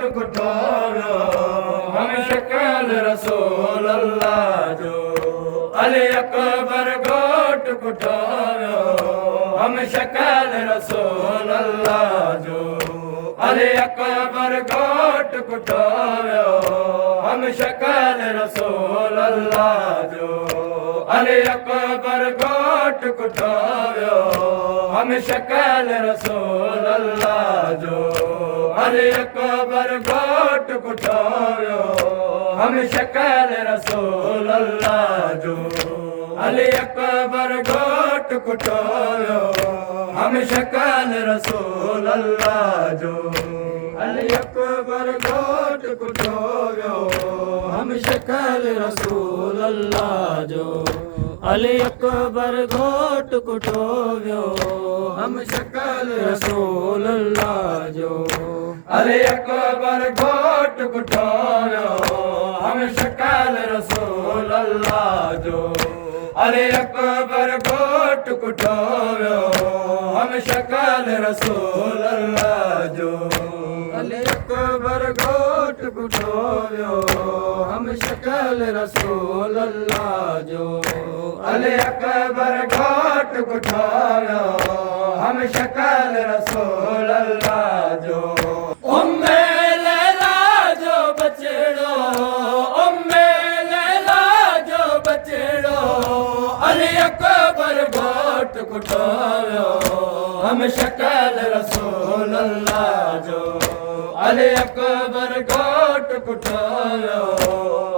घोट कुठोरो हम शक्ल रसूल अल्लाह जो अली अकबर घोट कुठोरो हम शक्ल रसूल अल्लाह जो अली अकबर घोट कुठोरो हम शक्ल रसूल अल्लाह जो अली अकबर घोट कुठोरो हम शक्ल रसूल अल्लाह जो अली अकबर घोट कुठोरो हम शक्ल रसूल अल्लाह जो अली अकबर घोट कुठोरो हम शक्ल रसूल अल्लाह जो अली अकबर घोट कुठोरो हम शक्ल रसूल अल्लाह जो अली अकबर घोट कुठोरो हम शक्ल रसूल अल्लाह जो अली अकबर घोट कुठोरो हम शक्ल रसूल अल्लाह जो अली अकबर घोट कुठोरो हम शक्ल रसूल अल्लाह जो अली अकबर घोट कुठोरो हम शक्ल रसूल अल्लाह जो अली अकबर घोट कुठोरो हम शक्ल रसूल अल्लाह जो उम्मे लैला जो बचड़ो उम्मे लैला जो बचड़ो अली अकबर घोट कुठोरो हम शक्ल रसूल अल्लाह जो अली अकबर घोट कुठोरो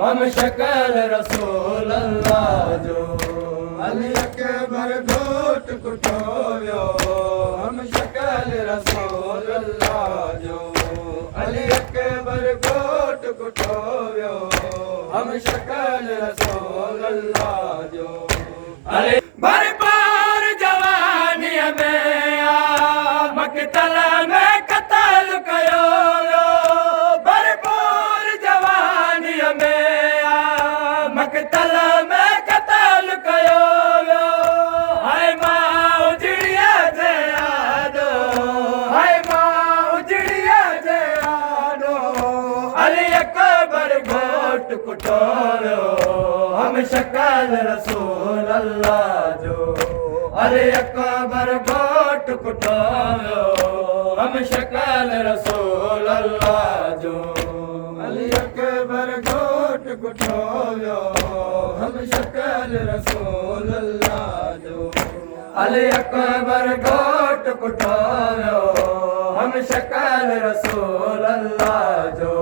हम शक्ल रसूल अल्लाह जो अली अकबर घोट कुठोरो हम शक्ल रसूल अल्लाह जो अली अकबर घोट कुठोरो हम शक्ल रसूल अल्लाह जो अली भरपूर जवानी में आ मकतल में कत्ल कयो भरपूर जवानी में आ मकतल में कत्ल कयो हाय मां उजड़िया जे आडो हाय मां उजड़िया जे आडो अली अकबर घोट कुठोरो हम शक्ल रसूल अल्लाह जो अली अकबर घोट कुठोरो हम शक्ल रसूल अल्लाह जो अली अकबर घोट कुठोरो हम शक्ल रसूल अल्लाह जो अली अकबर घोट कुठोरो हम शक्ल रसूल अल्लाह जो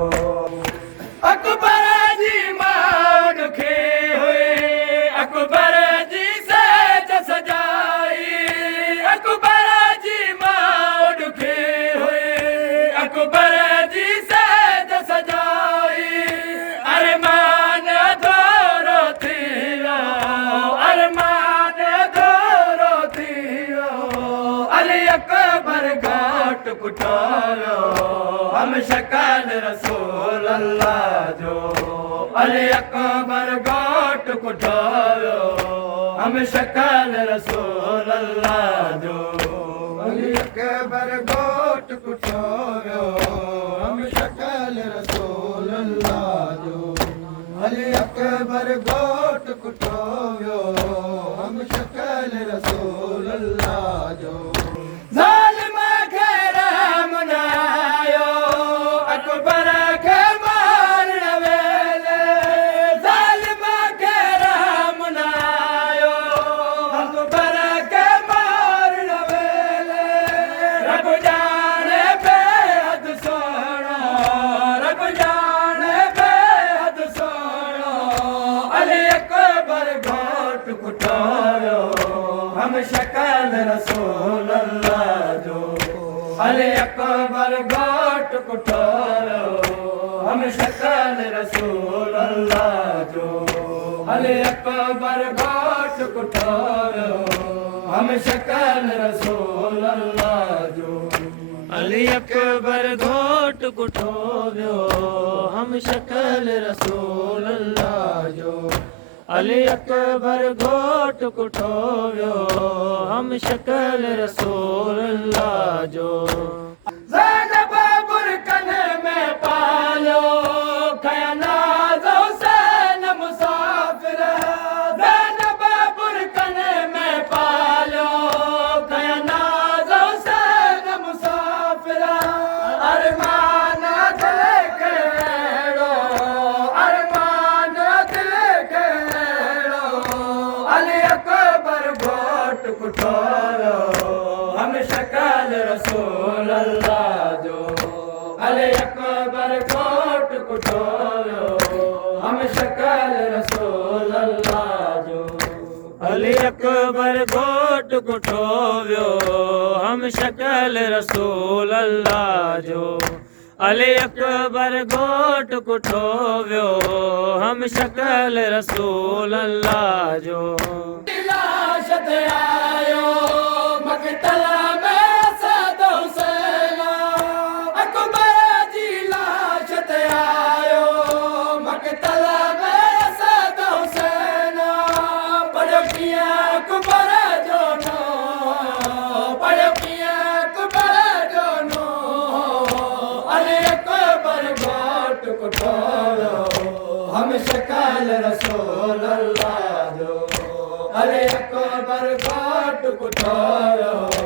अकबर जी मां दुखी हुई अकबर जी से सजाई अकबर जी मां दुखी हुई अकबर जी से सजाई अरमान अधूरो थियो अरमान अधूरो थियो अली अकबर घोट कुठोरो हम शक्ल रसूल अल्लाह जो अली अकबर घोट कुठोरो हम शक्ल रसूल अल्लाह जो अली अकबर घोट कुठोरो हम शक्ल रसूल अल्लाह जो अली अकबर घोट कुठोरो हम शक्ल रसूल अल्लाह जो जालिम के रहम न आयो अकबर के मारण वेले जालिम के रहम न आयो अकबर के मारण वेले रब जाने बेहद सोना रब जाने बेहद सोना अली अकबर घोट कुठोरो हम शक्ल रसूल अल्लाह जो अली अकबर घोट कुठोरो हम शक्ल रसूल अल्लाह जो अली अकबर घोट कुठोरो हम शक्ल रसूल अल्लाह जो अली अकबर घोट कुठोरो हम शक्ल रसूल अल्लाह जो अली अकबर घोट कुठोरो हम शक्ल रसूल अल्लाह जो ज़ैनब बुरकन में पा कुठोयो हम शकल रसूल अल्लाह जो अली अकबर घोट कुठोयो हम शकल रसूल अल्लाह जो अली अकबर घोट कुठोयो हम शकल रसूल अल्लाह जो अली अकबर घोट कुठोयो हम शकल रसूल अल्लाह जो लाश ते आयो मक़तल में असद हुसैन अकबर जी लाश ते आयो मक़तल में असद हुसैन पढ़ियो कीअं अकबर जो नो पढ़ियो कीअं अकबर जो नो अली अकबर घोट कुठोयो हम शकल रसूल अल्लाह जो अली अकबर घोट कुठोयो